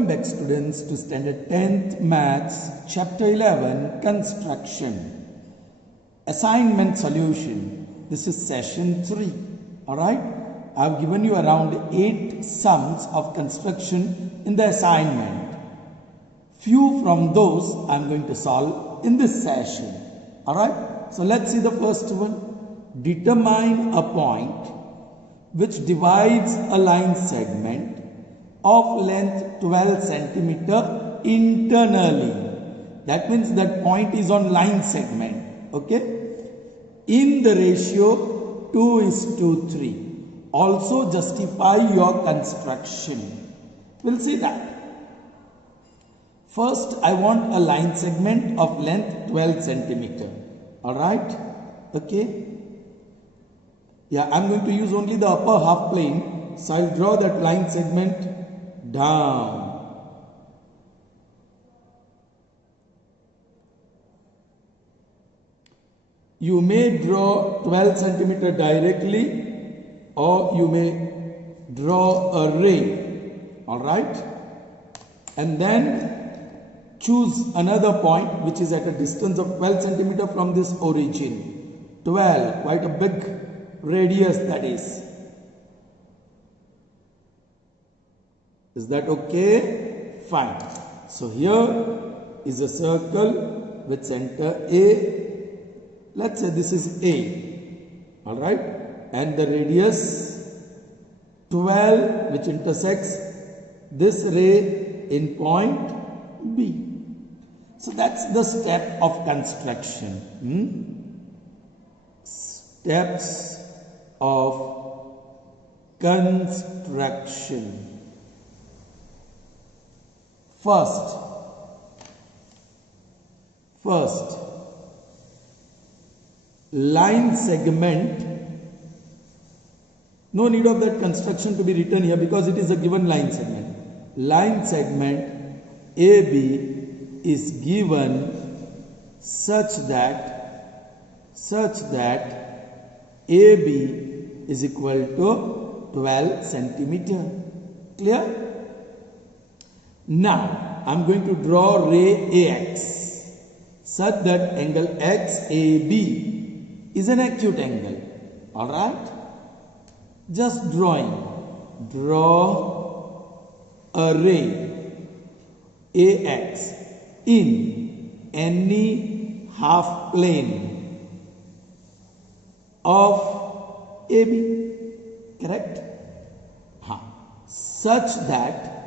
Welcome back students to standard 10th maths chapter 11 construction assignment solution. This is session 3. Alright, I have given you around 8 sums of construction in the assignment. Few from those I am going to solve in this session. Alright, so let's see the first one. Determine a point which divides a line segment of length 12 centimeter internally. That means that point is on line segment. Okay. In the ratio 2:3. Also justify your construction. We'll see that. First, I want a line segment of length 12 centimeter. Alright. Okay. Yeah, I'm going to use only the upper half plane. So I'll draw that line segment down. You may draw 12 centimeter directly or you may draw a ray. Alright. And then choose another point which is at a distance of 12 centimeter from this origin. 12, quite a big radius that is. Is that okay? Fine. So here is a circle with center A. Let's say this is A. Alright. And the radius 12 which intersects this ray in point B. So that's the step of construction. Steps of construction. First, line segment. No need of that construction to be written here because it is a given line segment. Line segment AB is given such that AB is equal to 12 centimeter. Clear? Now, I am going to draw ray AX such that angle XAB is an acute angle. Alright? Just drawing. Draw a ray AX in any half plane of AB. Correct? Such that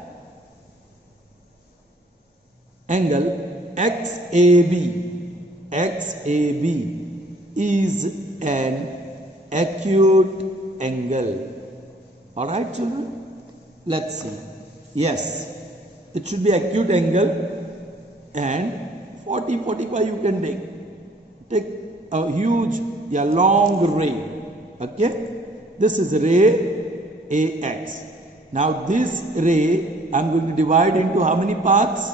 angle XAB is an acute angle. Alright children? Let's see. Yes, it should be acute angle and 40-45 you can take a huge, long ray. Okay? This is ray AX. Now this ray I am going to divide into how many parts?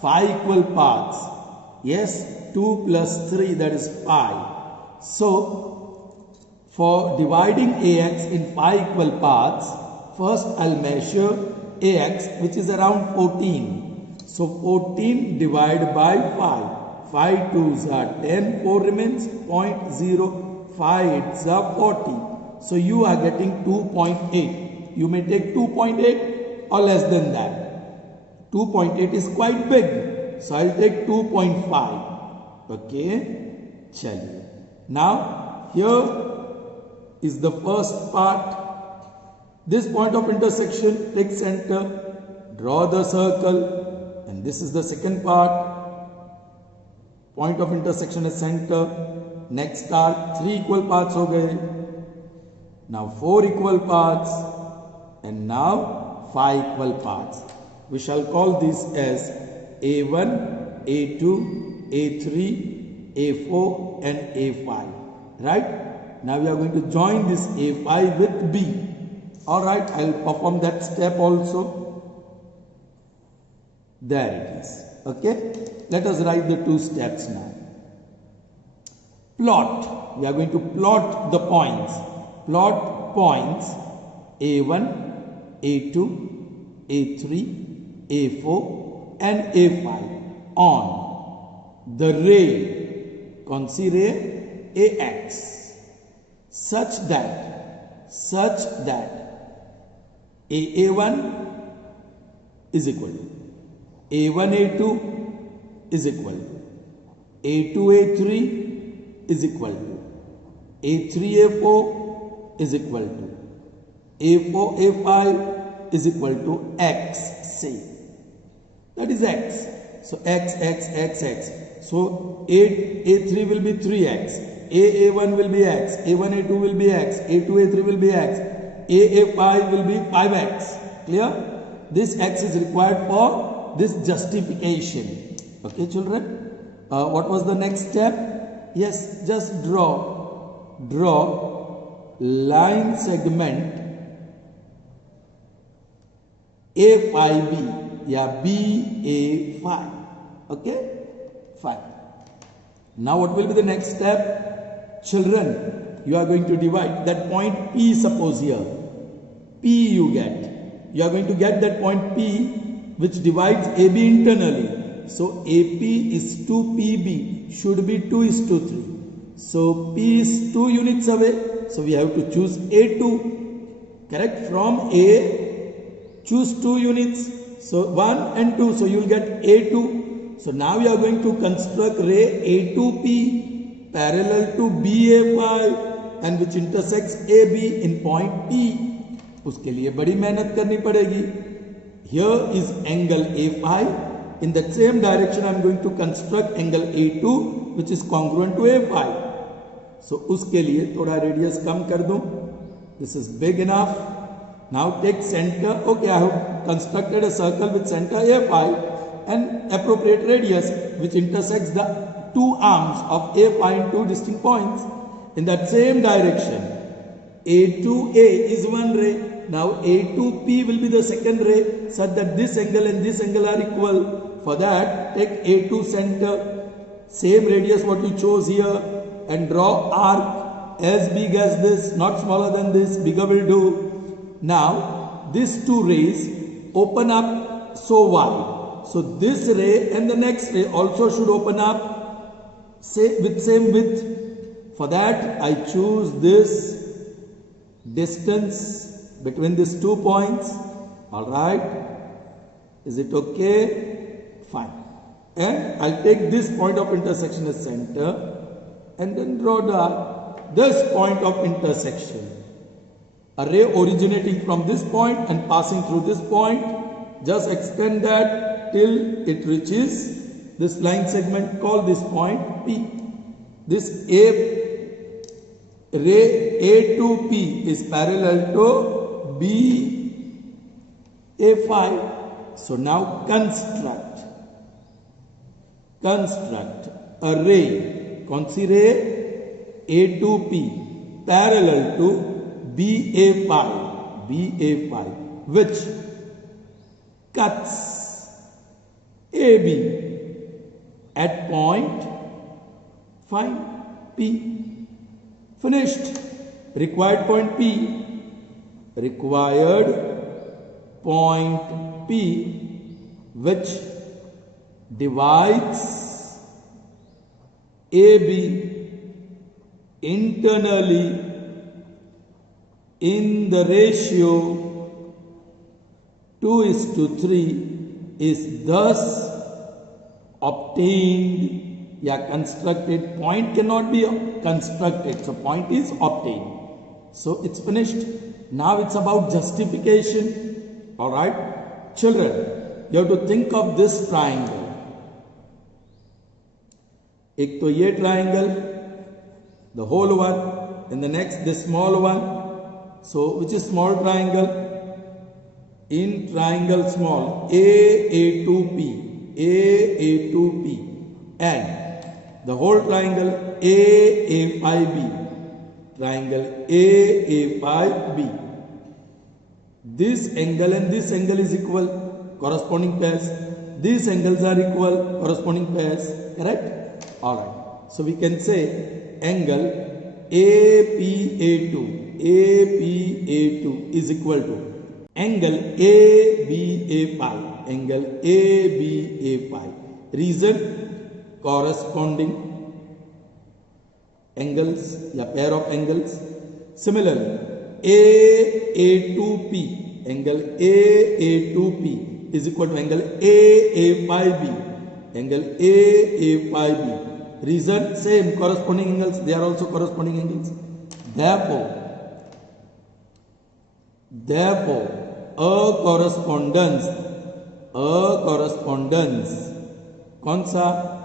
5 equal parts. Yes, 2 plus 3 that is 5. So, for dividing AX in 5 equal parts, first I'll measure AX which is around 14. So, 14 divided by 5. 5 2s are 10, 4 remains 0.0, 5 8s are 40. So, you are getting 2.8. You may take 2.8 or less than that. 2.8 is quite big. So I'll take 2.5. Okay. Chaliye. Now here is the first part. This point of intersection, take center, draw the circle, and this is the second part. Point of intersection is center. Next start 3 equal parts ho gaye. Now 4 equal parts and now 5 equal parts. We shall call this as A1, A2, A3, A4 and A5. Right? Now we are going to join this A5 with B. Alright, I will perform that step also. There it is. Okay? Let us write the 2 steps now. Plot. We are going to plot the points. Plot points A1, A2, A3, A4 and A5 on the ray, कौन सी ray? AX, such that AA1 is equal to A1 A2 is equal to A2 A3 is equal to A3 A4 is equal to A4 A5 is equal to X. Say that is X. So X. So A3 will be 3X, A1 will be X, A1 A2 will be X, A2 A3 will be X, A5 will be 5X. Clear? This X is required for this justification. Okay, children? What was the next step? Yes, just draw line segment A5B, yeah, BA5. Okay, fine. Now what will be the next step? Children, you are going to divide that point P, suppose here. P you get. You are going to get that point P which divides AB internally. So AP is to PB should be 2:3. So P is 2 units away. So we have to choose A2. Correct? From A, choose 2 units. So 1 and 2. So you will get A2. So now we are going to construct ray A2P parallel to BA5 and which intersects AB in point P. उसके लिए बड़ी मेहनत करनी पड़ेगी. Here is angle A5. In that same direction I am going to construct angle A2 which is congruent to A5. So उसके लिए थोड़ा radius कम कर दूं. This is big enough. Now take center. Okay, I have constructed a circle with center A5 and appropriate radius which intersects the two arms of A5 in two distinct points. In that same direction, A2A is one ray. Now A2P will be the second ray such that this angle and this angle are equal. For that, take A2 center, same radius what you chose here, and draw arc as big as this, not smaller than this, bigger will do. Now, these two rays open up so wide. So this ray and the next ray also should open up with same width. For that, I choose this distance between these 2 points. Alright. Is it okay? Fine. And I'll take this point of intersection as center and then draw this point of intersection. A ray originating from this point and passing through this point. Just extend that till it reaches this line segment. Call this point P. This ray A2P is parallel to BA5. So now construct a ray. कौन सी ray? A2P parallel to BA5 which cuts AB at point find P. Finished. Required point P. Which divides AB internally in the ratio 2:3 is thus obtained. Constructed. Point cannot be constructed, so point is obtained. So it's finished. Now it's about justification. Alright, children, you have to think of this triangle. एक तो ये triangle, the whole one, and the next this small one. So which is small triangle? In triangle small, A2P, and the whole triangle AA5B, triangle AA5B. This angle and this angle is equal, corresponding pairs. These angles are equal, corresponding pairs. Correct? Alright. So we can say angle APA2 is equal to angle ABA5. angle ABA5. Reason, corresponding angles या pair of angles. Similarly, AA2P, angle AA2P is equal to angle AA5B, angle AA5B. Reason, same, corresponding angles, they are also corresponding angles. Therefore, a correspondence कौन सा,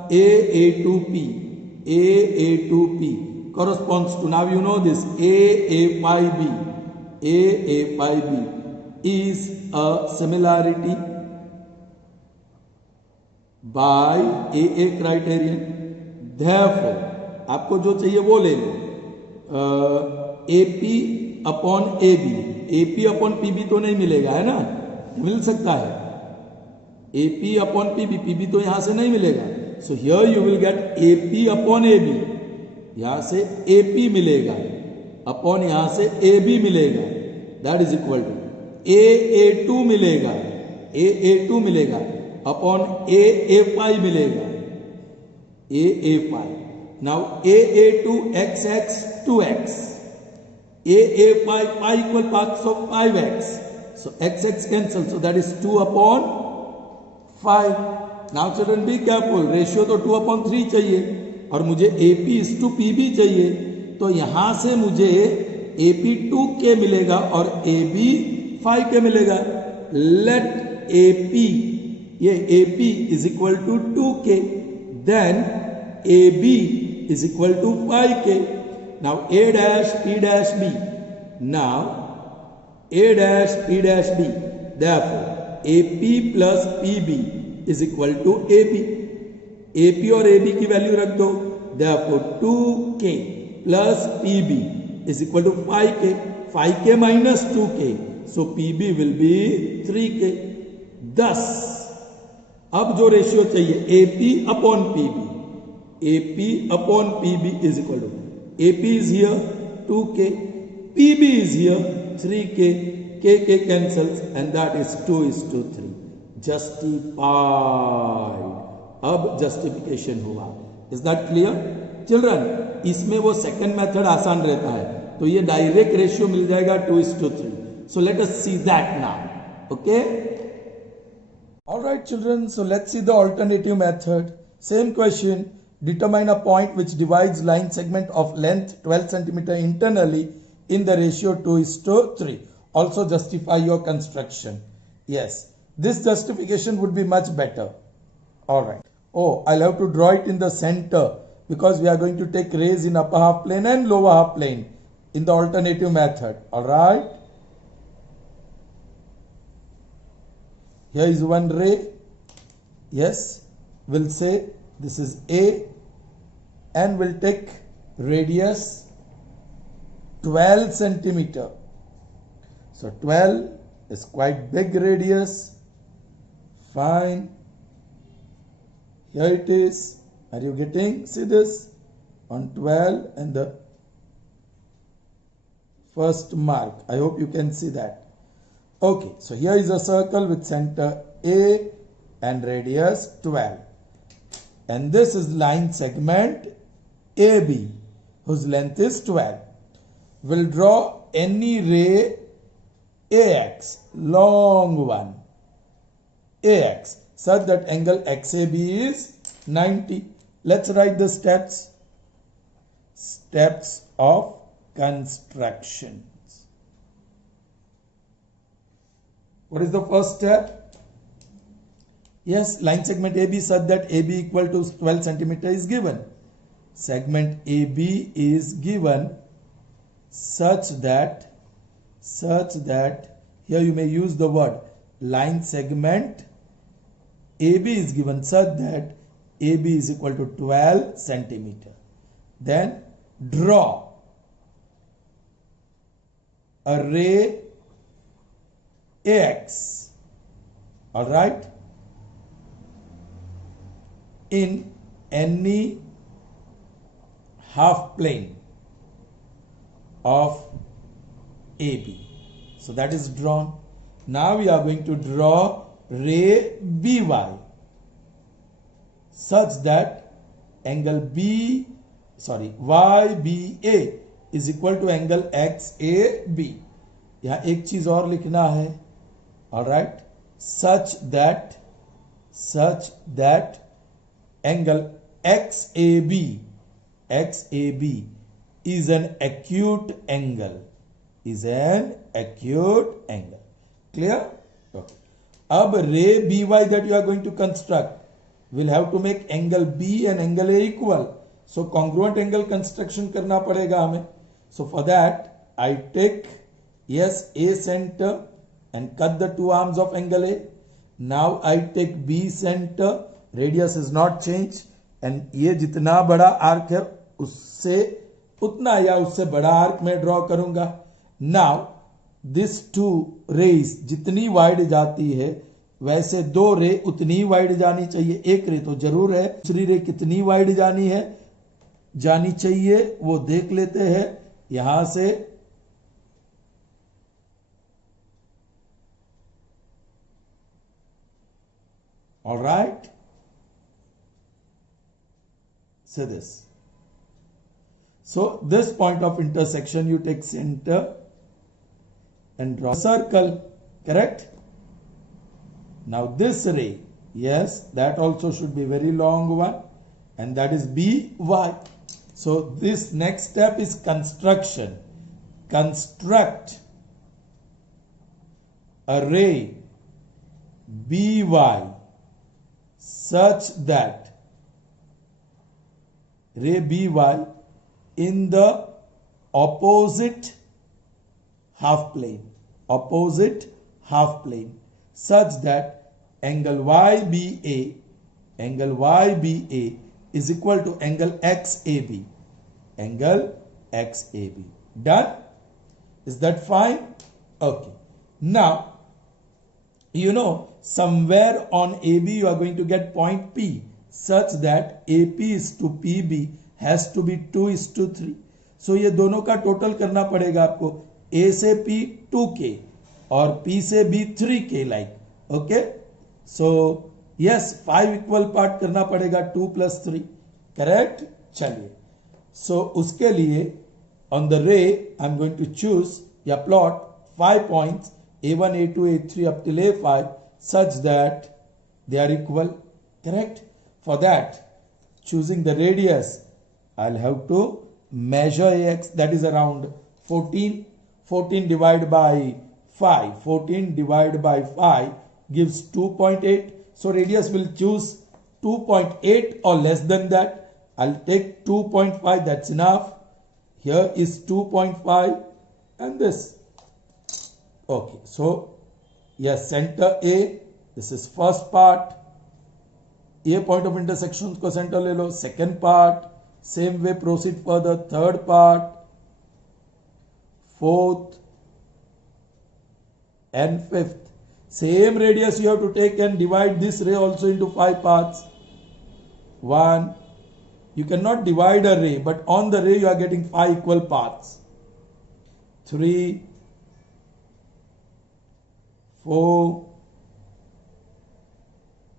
AA2P corresponds to, now you know this, AA5B is a similarity by AA criterion. Therefore आपको जो चाहिए वो ले लो, AP upon AB, AP upon PB तो नहीं मिलेगा, है ना, मिल सकता है AP अपॉन PB, PB तो यहां से नहीं मिलेगा. So here you will gate AP upon AB, यहां से AP मिलेगा अपॉन यहां से AB मिलेगा, that is equal to AA2 मिलेगा अपॉन AA5 मिलेगा, AA5. Now AA2 XX 2x, AA5 pi equal parts of 5x, so XX cancel, so that is 2 upon 5. Now children be careful, ratio तो 2 upon 3 चाहिए और मुझे AP is to PB चाहिए, तो यहां से मुझे AP 2K मिलेगा और AB 5K मिलेगा. लेट AP, ये AP is equal to 2K, then AB is equal to 5K. Now A dash P dash B, now A dash P dash B, therefore AP plus PB is equal to AB. AP और AB की value रख दो, therefore 2K plus PB is equal to 5K, 5K minus 2K, so PB will be 3K. thus अब जो ratio चाहिए AP upon PB, AP upon PB is equal to, AP is here 2K, PB is here 3K, K cancels and that is 2:3. Justified. अब justification हुआ. Is that clear? Children, इसमें वो second method आसान रहता है, तो ये direct ratio मिल जाएगा 2:3. So let us see that now. Okay? Alright children, so let's see the alternative method. Same question. Determine a point which divides line segment of length 12 cm internally in the ratio 2:3. Also justify your construction. Yes, this justification would be much better. Alright. Oh, I'll have to draw it in the center because we are going to take rays in upper half plane and lower half plane in the alternative method. Alright. Here is one ray. Yes, we'll say this is A and we'll take radius 12 centimeter. So 12 is quite big radius. Fine. Here it is. Are you getting? See this? On 12 and the first mark. I hope you can see that. Okay, so here is a circle with center A and radius 12. And this is line segment AB whose length is 12. We'll draw any ray AX, long one, AX, such that angle XAB is 90. Let's write the steps. Steps of constructions. What is the first step? Yes, line segment AB such that AB equal to 12 centimeter is given. Segment AB is given such that here you may use the word line segment AB is given such that AB is equal to 12 centimeter. Then draw a ray AX, all right, in any half plane of AB. So that is drawn. Now we are going to draw ray by such that angle YBA is equal to angle XAB. यहां एक चीज और लिखना है, alright, such that angle XAB is an acute angle. Clear? Okay. Ab ray by that you are going to construct will have to make angle B and angle A equal. So congruent angle construction करना पड़ेगा हमें. So for that I take A center and cut the two arms of angle A. Now I take B center, radius is not changed, and ये जितना बड़ा arc है उससे उतना या उससे बड़ा आर्क मैं ड्रॉ करूंगा. Now this two rays जितनी वाइड जाती है वैसे दो रे उतनी ही वाइड जानी चाहिए. एक रे तो जरूर है, दूसरी रे कितनी वाइड जानी चाहिए वो देख लेते हैं. यहां से all right, say this. So this point of intersection you take center and draw a circle, correct? Now this ray, yes, that also should be very long one, and that is BY. So this next step is construction. Construct a ray BY such that ray BY in the opposite half plane, such that angle YBA is equal to angle XAB. Done? Is that fine? Okay. Now, you know, somewhere on AB you are going to get point P such that AP is to PB has to be 2:3. So ये दोनों का total करना पड़ेगा आपको. A से P 2K और P से B 3K like. Okay? So yes, 5 equal part करना पड़ेगा 2 plus 3. Correct? चलिए. So उसके लिए on the ray I'm going to choose या plot 5 points A1, A2, A3 up till A5 such that they are equal. Correct? For that, choosing the radius, I'll have to measure AX, that is around 14. 14 divided by 5. 14 divided by 5 gives 2.8. So radius will choose 2.8 or less than that. I'll take 2.5, that's enough. Here is 2.5 and this. Okay, so yes, center A, this is first part. A point of intersection को center ले लो. Second part, same way proceed further. Third part, fourth and fifth. Same radius you have to take and divide this ray also into 5 parts. 1. You cannot divide a ray, but on the ray you are getting 5 equal parts. 3, 4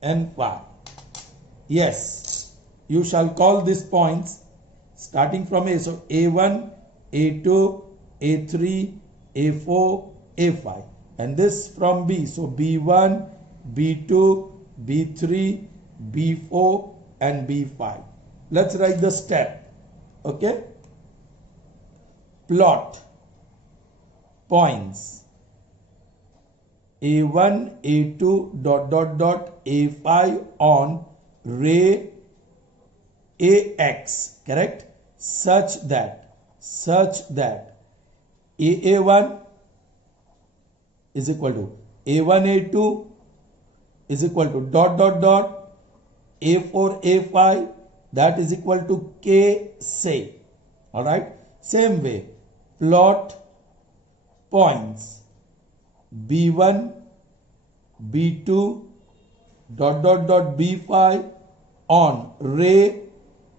and 5. Yes, you shall call these points starting from A. So A1, A2, A3, A4, A5. And this from B. So B1, B2, B3, B4 and B5. Let's write the step. Okay. Plot points A1, A2, A5 on ray AX, correct? Such that AA1 is equal to A1, A2 is equal to A4, A5 that is equal to K say. Alright. Same way, plot points B1, B2, B5 on ray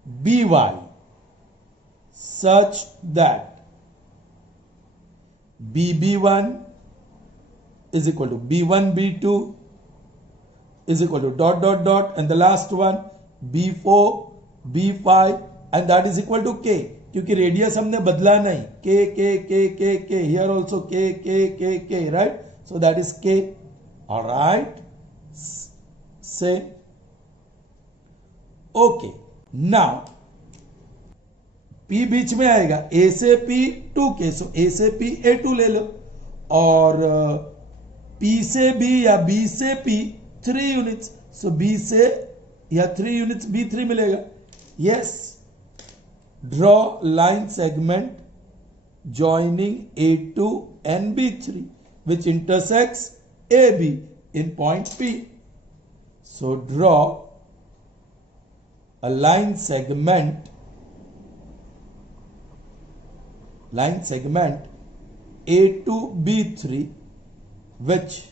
BY such that BB1 is equal to B1, B2 is equal to dot dot dot, and the last one b4 b5 and that is equal to k, क्योंकि radius हमने बदला नहीं, k k k k k, here also k k k k, right? So that is k. All right, same. Okay, now P बीच में आएगा, A से P 2K, so A से P A2 ले लो, और P से B या B से P 3 units, सो B से या 3 यूनिट्स B3 मिलेगा. Yes, draw line segment joining A2 and B3 which intersects AB in point P. So draw a line segment A2 B3 which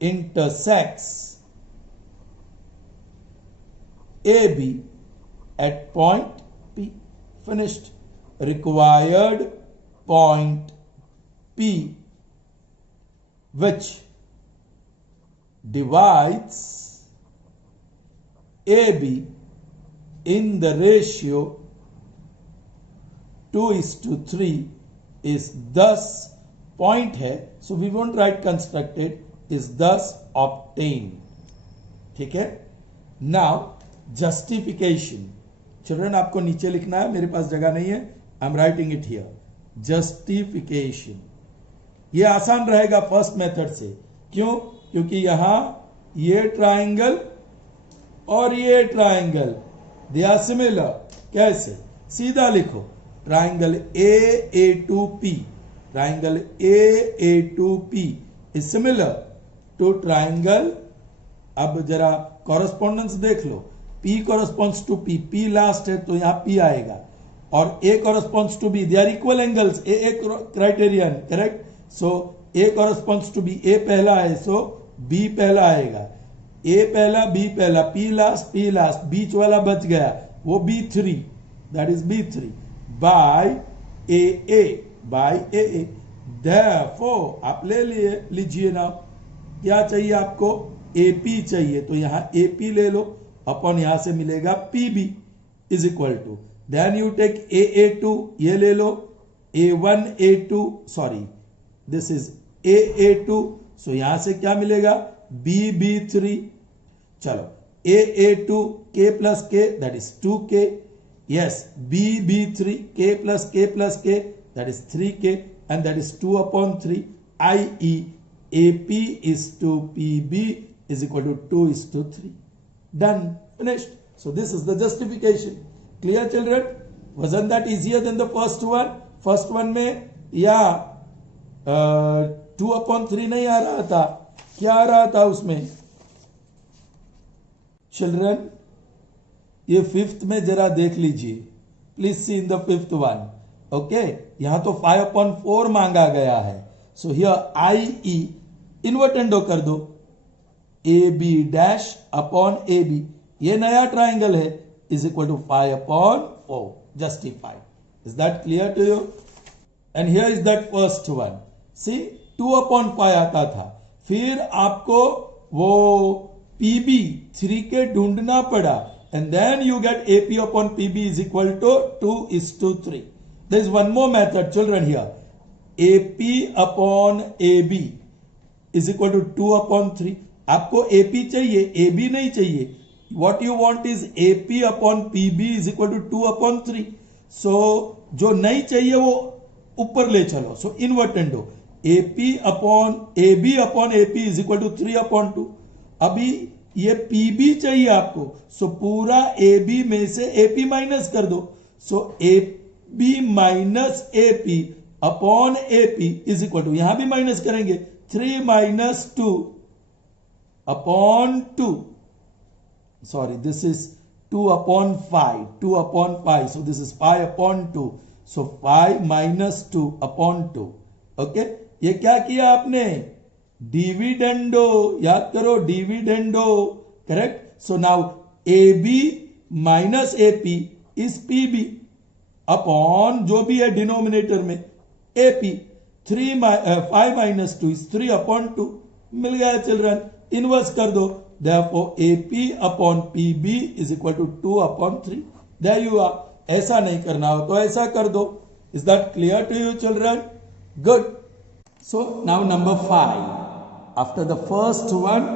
intersects AB at point P. Finished. Required point P which divides AB in the ratio 2:3 is thus point है, so we won't write constructed, is thus obtained. ठीक है. Now justification. Children आपको नीचे लिखना है, मेरे पास जगह नहीं है, आई am writing it here. Justification ये आसान रहेगा फर्स्ट मेथड से. क्यों? क्योंकि यहां ये ट्राइंगल और ये ट्राइंगल दे आर सिमिलर. कैसे? सीधा लिखो, triangle A2P, triangle A2P is similar to triangle. अब जरा कॉरेस्पॉन्डेंस देख लो. P corresponds to P, P last है तो यहां P आएगा, और A corresponds to B, they are equal angles, A criterion, correct? So A corresponds to B, A पहला है so B पहला आएगा, A पहला B पहला, P लास्ट, बीच वाला बच गया वो B3, that is B3 by AA. Therefore आप ले लीजिए ना, क्या चाहिए आपको? AP चाहिए, तो यहां AP ले लो, अपॉन यहां से मिलेगा PB is equal to, then you take AA2, ये ले लो, A1 A2, sorry this is AA2, so यहां से क्या मिलेगा? BB3. चलो AA2 K plus K that is 2K. Yes, BB3 K plus K that is 3K and that is 2/3, i.e. AP is to PB is equal to 2:3. Done, finished. So this is the justification. Clear children? Wasn't that easier than the first one? First one में या 2/3 नहीं आ रहा था, क्या आ रहा था उसमें? Children, ये फिफ्थ में जरा देख लीजिए, please see in the fifth one. Okay, यहां तो 5/4 मांगा गया है, सो हियर i.e. इन्वर्टेंडो कर दो, AB डैश अपॉन AB, ये नया ट्राइंगल है, is equal to 5/4. Justified. Is that clear to you? And here is that first one. C 2/5 आता था, फिर आपको वो PB 3K ढूंढना पड़ा, and then you get AP upon PB is equal to 2:3. There is one more method children here. AP upon AB is equal to 2/3. आपको AP चाहिए, AB नहीं चाहिए. What you want is AP upon PB is equal to 2/3. So जो नहीं चाहिए वो ऊपर ले चलो, so invertendo AP upon AP is equal to 3/2. अभी ये PB चाहिए आपको, सो पूरा AB में से AP माइनस कर दो, so AB minus AP upon AP is equal to, यहां भी माइनस करेंगे, 3 minus 2 upon 2. Sorry, this is 2/5. 2/5. So this is 5/2. So 5 minus 2/2. Okay? ये क्या किया आपने? डिविडेंडो. याद करो, dividendo. Correct? So now AB minus AP is PB upon जो भी है डिनोमिनेटर में AP. 5 minus 2 is 3/2. मिल गया चिल्ड्रन. इनवर्स कर दो, therefore AP upon PB is equal to 2 upon 3. There you are. ऐसा नहीं करना हो तो ऐसा कर दो. Is that clear to you children? Good. So now number 5. After the first one,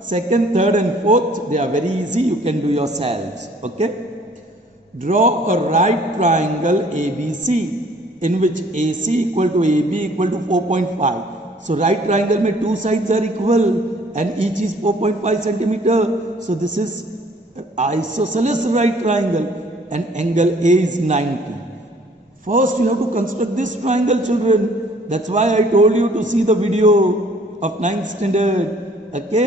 second, third and fourth, they are very easy. You can do yourselves. Okay. Draw a right triangle ABC in which AC equal to AB equal to 4.5. So right triangle में two sides are equal and each is 4.5 centimeter. So this is isosceles right triangle and angle A is 90. First you have to construct this triangle children. That's why I told you to see the video of 9th standard. Okay.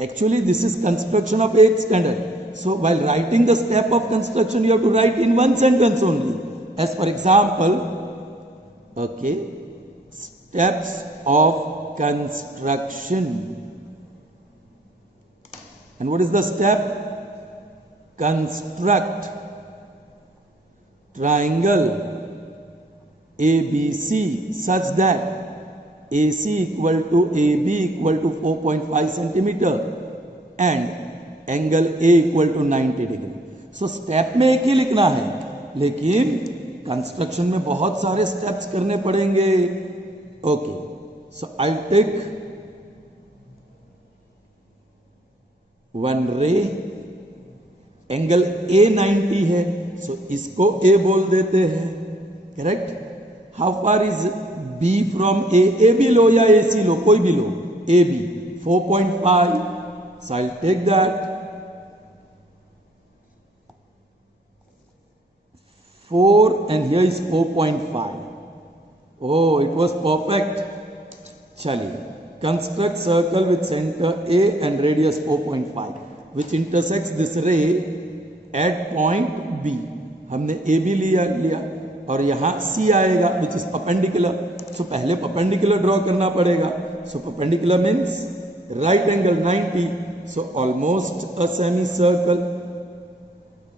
Actually this is construction of 8th standard. So while writing the step of construction you have to write in one sentence only. As for example, okay, steps of construction. And what is the step? Construct triangle ABC such that AC equal to AB equal to 4.5 centimeter and angle A equal to 90 degree. So step में एक ही लिखना है, लेकिन construction में बहुत सारे steps करने पड़ेंगे. Okay, so I take one ray, angle A 90 है, सो इसको A बोल देते हैं. Correct. How far is B from A? A भी लो या AC लो, कोई भी लो. AB 4.5, so I'll take that. 4 and here is 4.5. Oh, it was perfect. Chaliye. Construct circle with center A and radius 4.5 which intersects this ray at point B. हमने AB लिया और यहाँ C आएगा which is perpendicular. So पहले perpendicular draw करना पड़ेगा. So perpendicular means right angle 90. So almost a semicircle.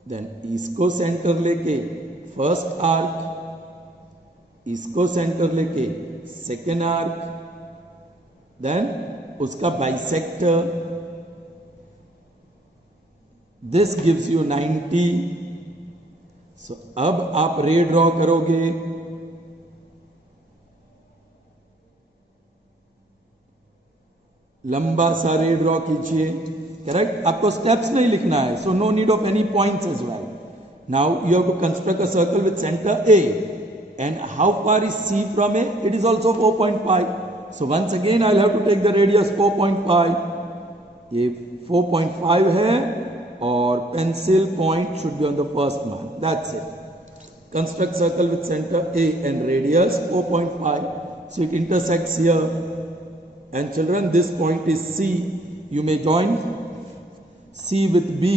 Then इसको center लेके first arc, इसको सेंटर लेके सेकेंड आर्क, देन उसका बाइसेक्टर. This gives you 90. सो अब आप रे ड्रॉ करोगे. लंबा सा रे ड्रॉ कीजिए. करेक्ट. आपको स्टेप्स नहीं लिखना है, so no need of any points as well. Now you have to construct a circle with center A. And how far is C from A? It is also 4.5. So once again I'll have to take the radius 4.5. ये 4.5 है और pencil point should be on the first mark. That's it. Construct circle with center A and radius 4.5. So it intersects here. And children, this point is C. You may join C with B.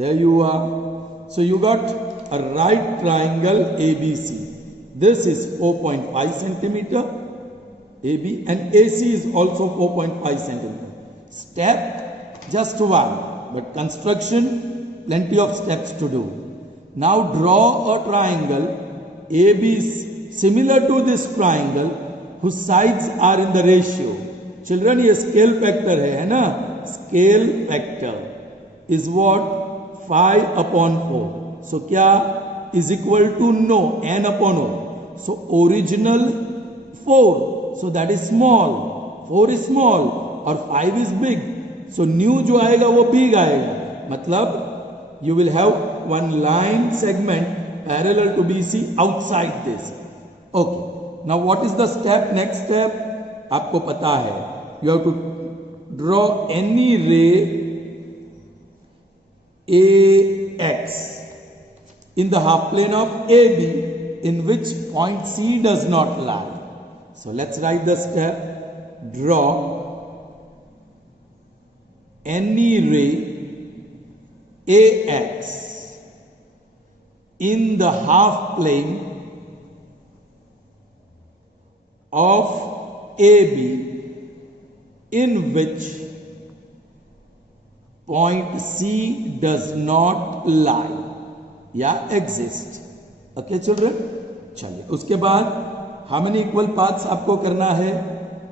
There you are. So you got a right triangle ABC. This is 4.5 centimeter AB and AC is also 4.5 centimeter. Step just one, but construction plenty of steps to do. Now draw a triangle AB similar to this triangle whose sides are in the ratio. Children, ये scale factor है ना? Scale factor is what? 5 upon 4. So क्या is equal to no, n upon o. So original 4. So that is small. 4 is small और 5 is big. So new जो आएगा वो big आएगा. मतलब you will have one line segment parallel to BC outside this. Okay. Now what is the step? Next step आपको पता है. You have to draw any ray AX in the half plane of AB in which point C does not lie. So let's write the step. Draw any ray AX in the half plane of AB in which point C does not lie या exist. Okay children? चलिए उसके बाद how many equal paths आपको करना है,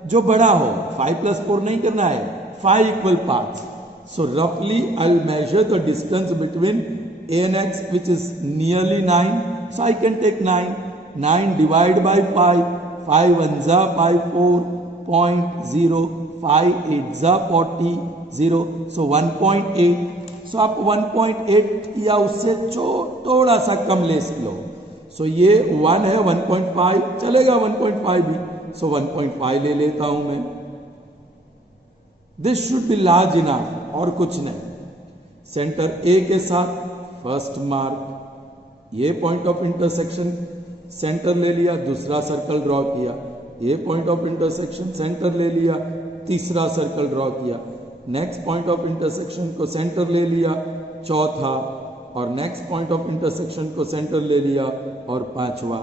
जो बड़ा हो, 5 + 4 नहीं करना है, 5 equal paths. So roughly I'll measure the distance between A and X, which is nearly 9. So I can take 9. 9 divided by 5. 5 1s are 5 4.0. 5 8s are 40. 0. So 1.8. So आप 1.8 या उससे थोड़ा सा कम ले लो. So ये 1 है, 1.5 चलेगा, 1.5 भी. So 1.5 ले लेता हूं मैं. This should be large enough, और कुछ नहीं. सेंटर ए के साथ फर्स्ट मार्क, ये पॉइंट ऑफ इंटरसेक्शन सेंटर ले लिया, दूसरा सर्कल ड्रॉ किया. ये पॉइंट ऑफ इंटरसेक्शन सेंटर ले लिया, तीसरा सर्कल ड्रॉ किया. नेक्स्ट पॉइंट ऑफ इंटरसेक्शन को सेंटर ले लिया, चौथा. और नेक्स्ट पॉइंट ऑफ इंटरसेक्शन को सेंटर ले लिया, और पांचवा.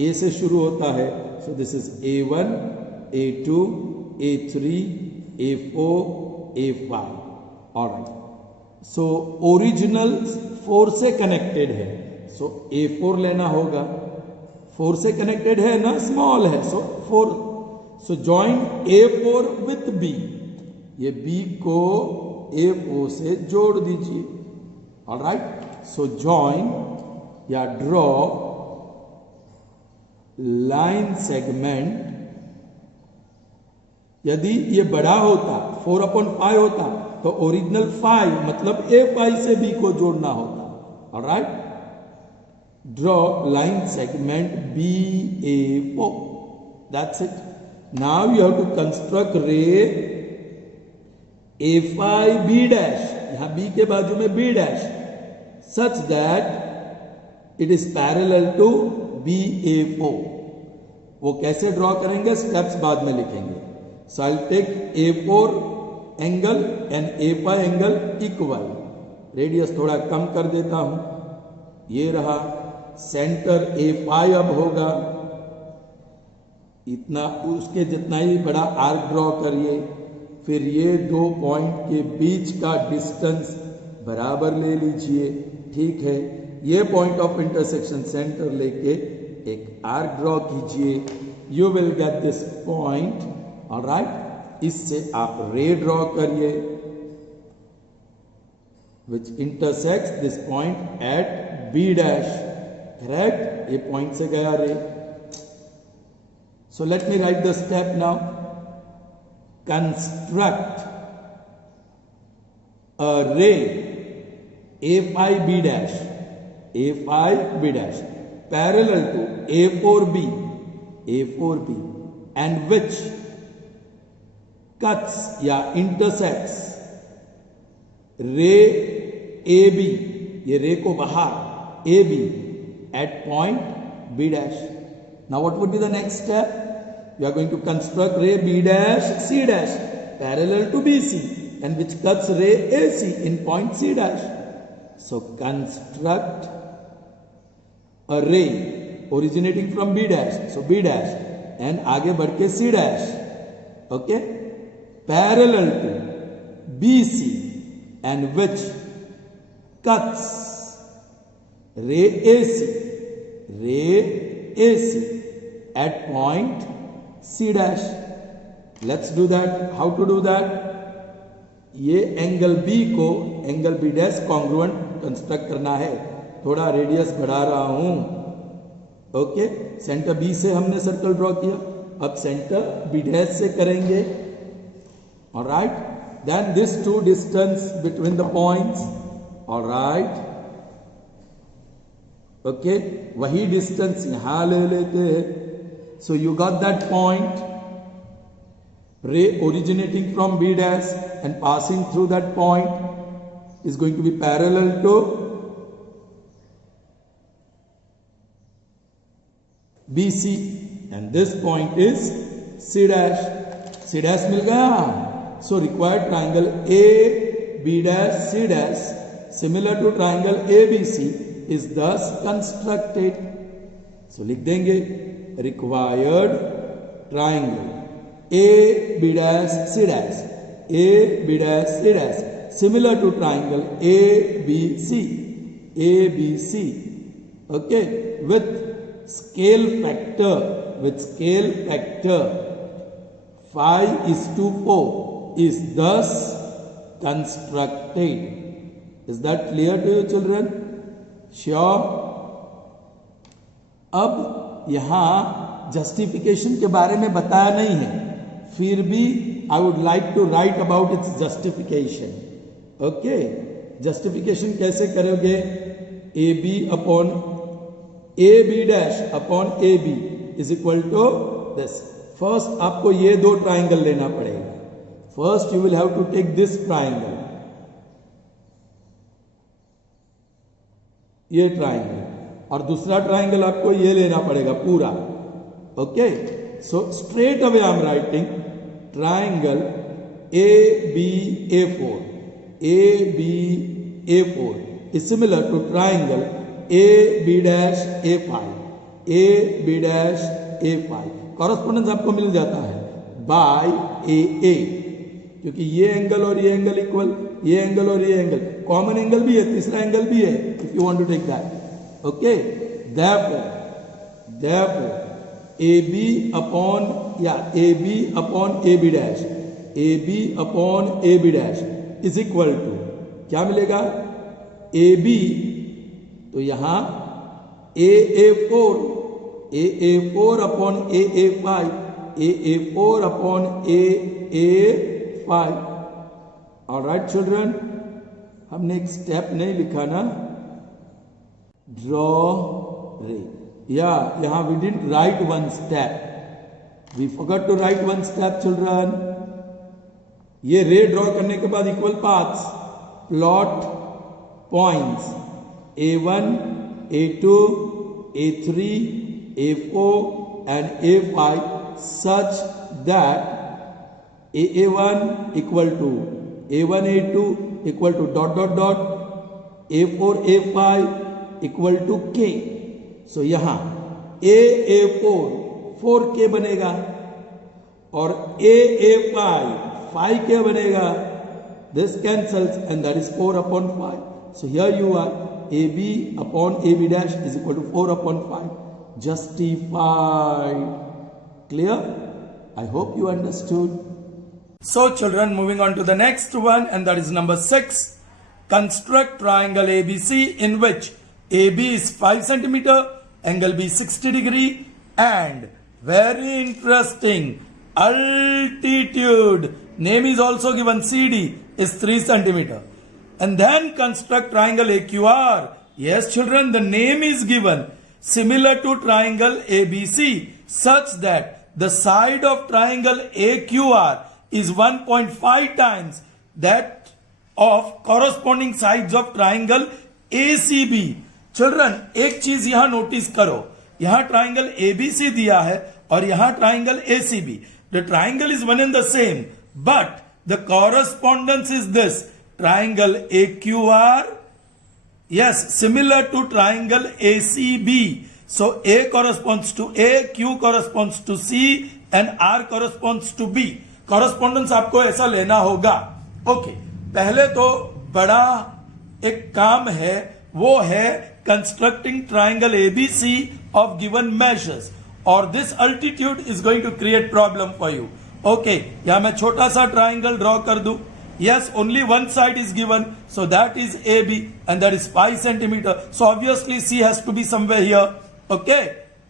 ए से शुरू होता है. So this is A1, A2, A3, A4, A5. Alright. So original 4 से कनेक्टेड है. सो A4 लेना होगा. 4 से कनेक्टेड है ना, स्मॉल है. सो 4. So join A4 with B. ये B को A4 से जोड़ दीजिए. ऑलराइट. सो जॉइन या ड्रॉ लाइन सेगमेंट. यदि ये बड़ा होता, 4/5 होता, तो ओरिजिनल 5 मतलब A5 से B को जोड़ना होता. Alright. Draw line segment BA4. That's it. Now you have to construct ray A5B dash. यहां B के बाजू में B dash, such that it is parallel to BA4. वो कैसे ड्रॉ करेंगे, स्टेप्स बाद में लिखेंगे. So I'll take A4 angle and A5 angle equal. Radius थोड़ा कम कर देता हूं. ये रहा. सेंटर A5 अब होगा इतना, उसके जितना ही बड़ा आर्क ड्रॉ करिए. फिर ये दो पॉइंट के बीच का डिस्टेंस बराबर ले लीजिए. ठीक है. ये पॉइंट ऑफ इंटरसेक्शन सेंटर लेके एक आर्क ड्रॉ कीजिए. You will get this point. Alright. इससे आप रे ड्रॉ करिए which intersects this point at B dash. Correct. ये पॉइंट से गया ray. So let me write the step now. Construct a ray A5B dash. A5B dash parallel to A4B. A4B and which cuts या intersects ray AB. ये रे को बाहर AB at point B dash. Now what would be the next step? You are going to construct ray B dash C dash parallel to BC and which cuts ray AC in point C dash. So construct a ray originating from B dash. So B dash and आगे बढ़ के C dash. Okay. Parallel to BC and which cuts ray AC at point C dash. Let's do that. How to do that? ये angle B को angle B dash congruent construct करना है. थोड़ा radius बढ़ा रहा हूं. ओके. सेंटर B से हमने सर्कल ड्रॉ किया. अब सेंटर B डैश से करेंगे. Alright. Then this two distance between the points. Alright. Okay. वही डिस्टेंस यहां ले लेते हैं. So you got that point. Ray originating from B dash and passing through that point is going to be parallel to BC and this point is C dash. C dash मिल गया. So required triangle A B dash C dash similar to triangle ABC is thus constructed. So लिख देंगे required triangle A B dash C dash A B dash C dash similar to triangle ABC. Okay, with scale factor with scale factor 5:4 is thus constructed. Is that clear to you children? Sure. अब यहां justification के बारे में बताया नहीं है, फिर भी I would like to write about its justification. Okay, justification कैसे करोगे? A B upon A B dash upon A B is equal to this. First आपको ये दो ट्राइंगल लेना पड़ेगा. First you will have to take this triangle, ये triangle, और दूसरा ट्राइंगल आपको ये लेना पड़ेगा पूरा. Okay, so straight away I am writing triangle A B A four. A B A four is similar to triangle A B dash A five. A B dash A five correspondence आपको मिल जाता है bye ए, क्योंकि ये angle और ये angle equal, ये angle और ये एंगल कॉमन एंगल भी है, तीसरा एंगल भी है if you want to take that. Okay, therefore AB upon AB upon AB dash, AB upon AB dash is equal to क्या मिलेगा? AB, तो यहां AA4 upon AA5, AA4 upon AA5. Alright children, हमने एक step नहीं लिखा ना, draw ray, या यहां we didn't write one step, we forgot to write one step children. ये रे ड्रॉ करने के बाद equal paths, plot points A1, A2, A3, A4 and A5 such that AA1 equal to A1 A2 equal to dot dot dot, A4 A5 equal to K. So यहां AA4 4K बनेगा और AA5 5K बनेगा. This cancels and that is 4 upon 5. So here you are, AB upon AB dash is equal to 4 upon 5. Justified. Clear? I hope you understood. So children, moving on to the next one, and that is number 6. Construct triangle ABC in which AB is 5 centimeter, angle B 60 degree, and very interesting, altitude, name is also given, CD is 3 centimeter. And then construct triangle AQR. Yes children, the name is given similar to triangle ABC such that the side of triangle AQR is 1.5 times that of corresponding sides of triangle ACB. Children, एक चीज यहां notice करो, यहां triangle ABC दिया है और यहां triangle ACB. The triangle is one and the same, but the correspondence is this: triangle AQR, yes, similar to triangle ACB. So A corresponds to A, Q corresponds to C, and R corresponds to B. Correspondence आपको ऐसा लेना होगा. Okay, पहले तो बड़ा एक काम है, वो है constructing triangle ABC of given measures, और this altitude is going to create problem for you. Okay, यहां मैं छोटा सा ट्राइंगल ड्रॉ कर दूं. Yes, only one side is given, so that is AB, and that is 5 centimeter. So obviously C has to be somewhere here. Okay,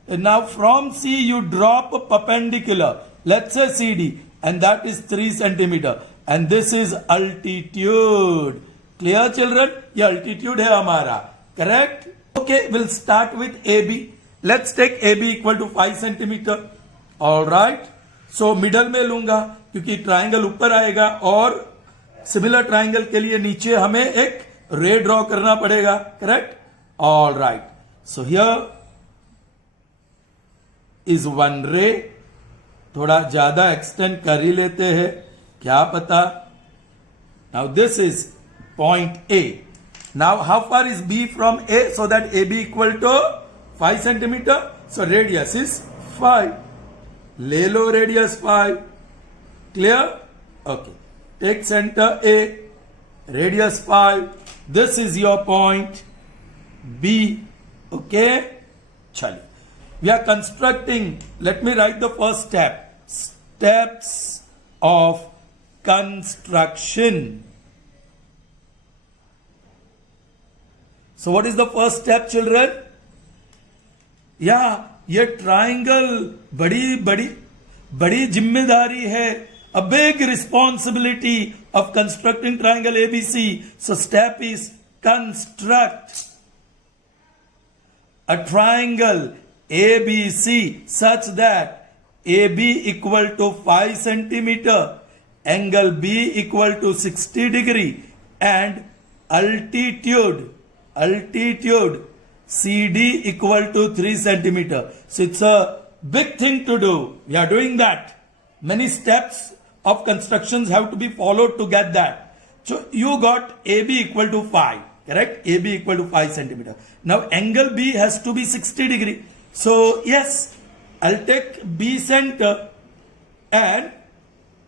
and now from C you drop a perpendicular, let's say CD, and that is 3 centimeter, and this is altitude. Clear children? ये altitude है हमारा, correct? Okay, we'll start with AB. Let's take AB equal to 5 centimeter. All right. So middle में लूंगा क्योंकि triangle ऊपर आएगा और similar triangle के लिए नीचे हमें एक रे ड्रॉ करना पड़ेगा, correct? All right, so here is one रे. थोड़ा ज्यादा एक्सटेंड कर ही लेते हैं, क्या पता. Now this is point A. Now how far is B from A, so that A B equal to 5 centimetre. So radius is 5. ले लो radius 5. Clear? Okay, take center A, radius 5. This is your point B. Okay, चलिए we are constructing. Let me write the first step. Steps of construction. So what is the first step, children? Yeah, ये triangle बड़ी जिम्मेदारी है. A big responsibility of constructing triangle ABC. So step is construct a triangle ABC such that AB equal to 5 centimeter, angle B equal to 60 degree, and altitude CD equal to 3 centimeter. So it's a big thing to do. We are doing that. Many steps of constructions have to be followed to get that. So you got AB equal to 5, correct? AB equal to 5 centimeter. Now angle B has to be 60 degree. So yes, I'll take B center and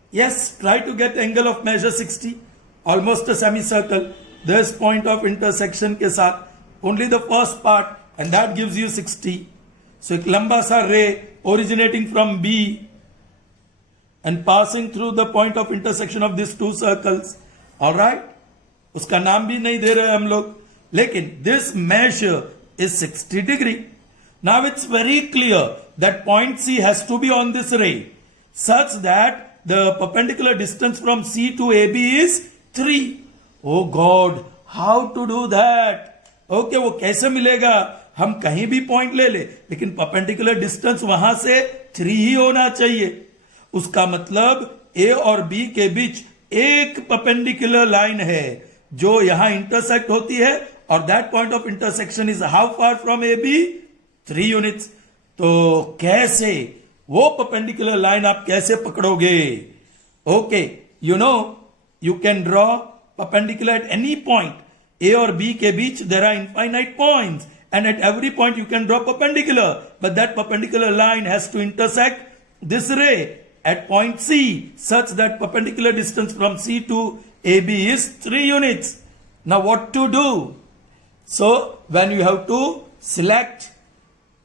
yes, try to get angle of measure 60, almost a semicircle. This point of intersection के साथ only the first part, and that gives you 60. So एक लंबा सा ray originating from B and passing through the point of intersection of these two circles. All right, उसका नाम भी नहीं दे रहे हम लोग, लेकिन this measure is 60 degree. Now it's very clear that point C has to be on this ray such that the perpendicular distance from C to AB is 3. Oh God, how to do that? Okay, वो कैसे मिलेगा? हम कहीं भी point ले ले, लेकिन perpendicular distance वहां से 3 ही होना चाहिए. उसका मतलब A और B के बीच एक परपेंडिकुलर लाइन है जो यहां इंटरसेक्ट होती है, और that point of intersection is how far from AB? 3 units. तो कैसे वो परपेंडिकुलर लाइन आप कैसे पकड़ोगे? Okay, you know, you can draw perpendicular at any point. A or B के बीच there are infinite points, and at every point you can draw perpendicular, but that perpendicular line has to intersect this ray at point C such that perpendicular distance from C to AB is 3 units. Now what to do? So when you have to select,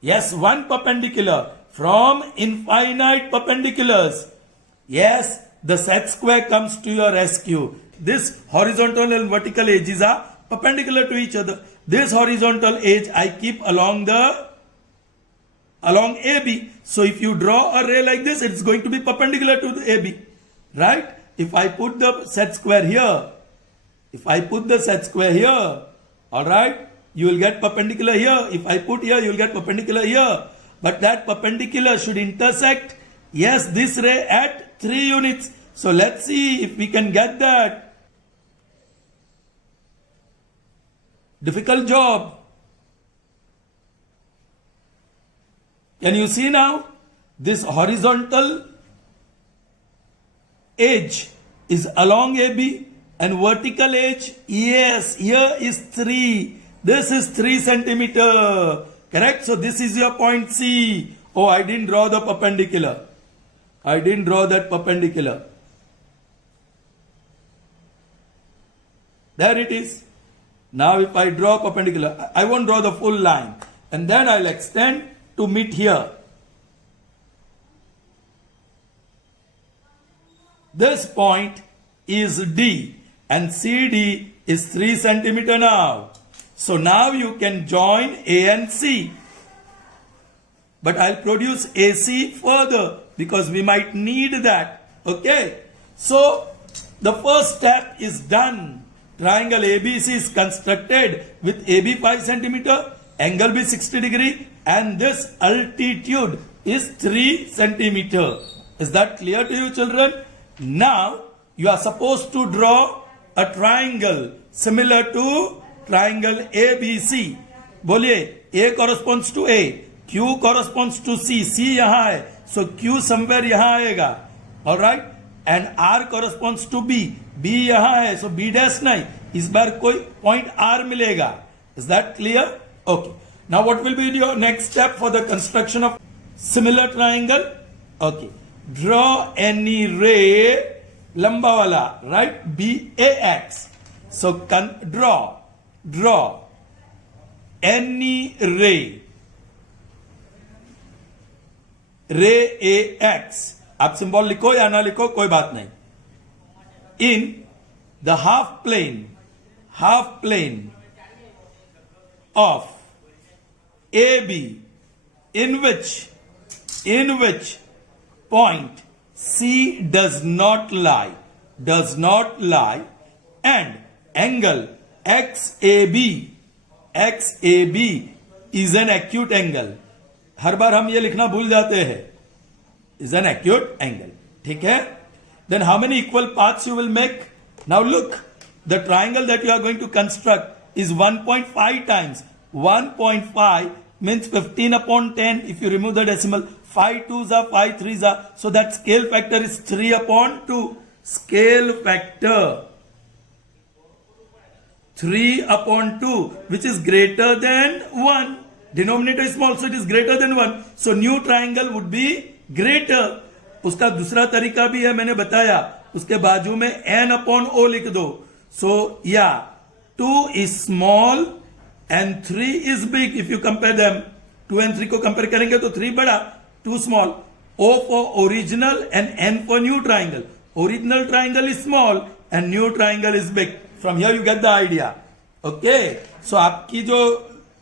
yes, one perpendicular from infinite perpendiculars, yes, the set square comes to your rescue. This horizontal and vertical edges are perpendicular to each other. This horizontal edge I keep along AB. So if you draw a ray like this, it's going to be perpendicular to the AB, right? If I put the set square here, all right, you will get perpendicular here. If I put here, you will get perpendicular here. But that perpendicular should intersect, yes, this ray at 3 units. So let's see if we can get that. Difficult job. Can you see now? This horizontal edge is along AB, and vertical edge, yes, here is 3. This is 3 centimeter. Correct? So this is your point C. Oh, I didn't draw the perpendicular. I didn't draw that perpendicular. There it is. Now if I draw perpendicular, I won't draw the full line, and then I'll extend to meet here. This point is D, and CD is 3 centimeter now. So now you can join A and C. But I'll produce AC further because we might need that. Okay. So the first step is done. Triangle ABC is constructed with AB 5 centimeter, angle B 60 degree, and this altitude is 3 centimeter. Is that clear to you, children? Now you are supposed to draw a triangle similar to triangle ABC. बोलिए, A corresponds to A, Q corresponds to C, C यहाँ है, so Q somewhere यहाँ आएगा, all right, and R corresponds to B, B यहाँ है, so B dash नहीं, इस बार कोई point R मिलेगा. Is that clear? Okay. Now what will be your next step for the construction of similar triangle? Okay. Draw any ray लंबा वाला, right? BAX. So draw any ray रे ए x, आप symbol लिखो या ना लिखो कोई बात नहीं, in the half plane of A B in which point C does not lie and angle XAB is an acute angle. हर बार हम ये लिखना भूल जाते हैं, is an acute angle. ठीक है? Then how many equal paths you will make? Now look, the triangle that you are going to construct is 1.5 times 1.5 means 15 upon 10. If you remove the decimal, 5 2s are 5 3s are, so that scale factor is 3 upon 2. Scale factor 3 upon 2, which is greater than 1. Denominator is small, so it is greater than 1. So new triangle would be greater. उसका दूसरा तरीका भी है, मैंने बताया, उसके बाजू में n upon o लिख दो. So yeah, 2 is small and 3 is big. If you compare them, 2 and 3 को कंपेयर करेंगे तो 3 बड़ा, 2 small. O for original and N for new triangle. Original triangle is small and new triangle is big. From here you get the idea. Okay. So आपकी जो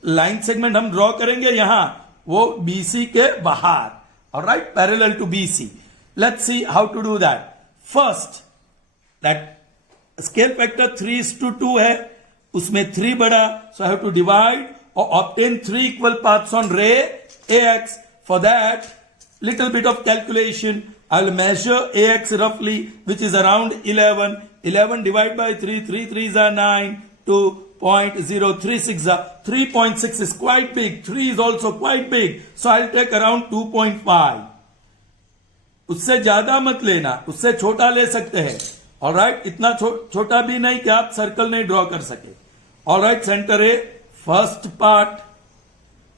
line segment हम draw करेंगे यहां, वो BC के बाहर. Alright, parallel to BC. Let's see how to do that. First, that scale factor 3:2 है, उसमें 3 बड़ा, so I have to divide or obtain 3 equal paths on ray AX. For that, little bit of calculation. I'll measure AX roughly, which is around 11. 11 divided by 3, 3 3s are 9, 2.036 are 3.6 is quite big. 3 is also quite big. So I'll take around 2.5. उससे ज्यादा मत लेना, उससे छोटा ले सकते हैं. Alright, इतना छोटा भी नहीं कि आप सर्कल नहीं ड्रॉ कर सके. Alright, centre A, first part,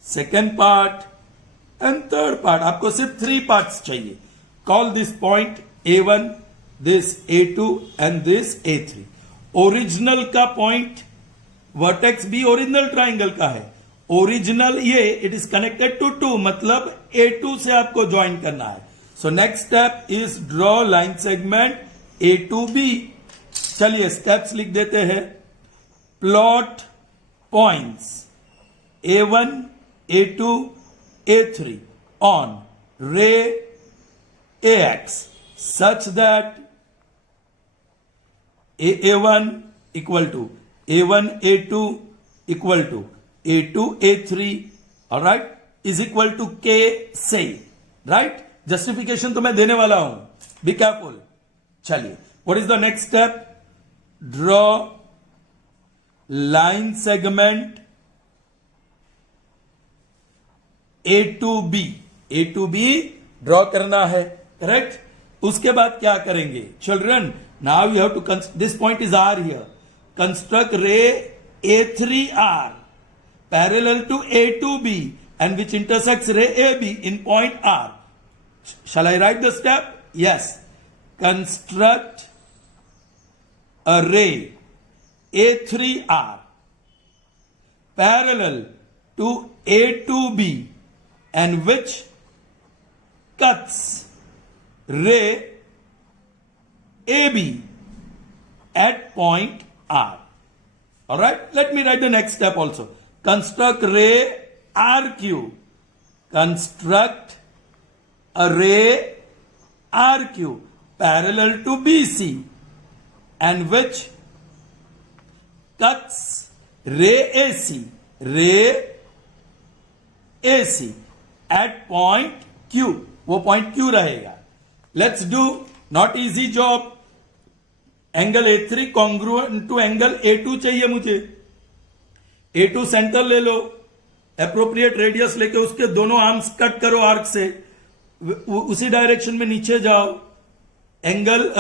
second part and third part. आपको सिर्फ 3 पार्ट्स चाहिए. Call this point A1, this A2 and this A3. Original का पॉइंट वर्टेक्स भी ओरिजिनल ट्राइंगल का है. ओरिजिनल ये, इट इज कनेक्टेड टू 2, मतलब A2 से आपको ज्वाइन करना है. So next step is draw line segment A to B. चलिए स्टेप्स लिख देते हैं. Plot points A1, A2, A3 on ray AX such that A1 equal to A1 A2 equal to A2 A3, all right, is equal to K say, right? Justification तो मैं देने वाला हूं, be careful. चलिए, what is the next step? Draw line segment A to B. A to B draw करना है, correct? उसके बाद क्या करेंगे children? Now you have to, this point is R here. Construct ray A3R parallel to A to B and which intersects ray AB in point R. Shall I write the step? Yes. Construct a ray A3R parallel to A to B and which cuts ray AB at point R. All right. Let me write the next step also. Construct ray RQ. Construct a ray RQ parallel to BC and which cuts ray AC at point Q. वो point Q रहेगा. Let's do not easy job. Angle A3 congruent to angle A2 चाहिए मुझे. A2 centre ले लो, appropriate radius लेके उसके दोनों arms cut करो arc से, उसी डायरेक्शन में नीचे जाओ. एंगल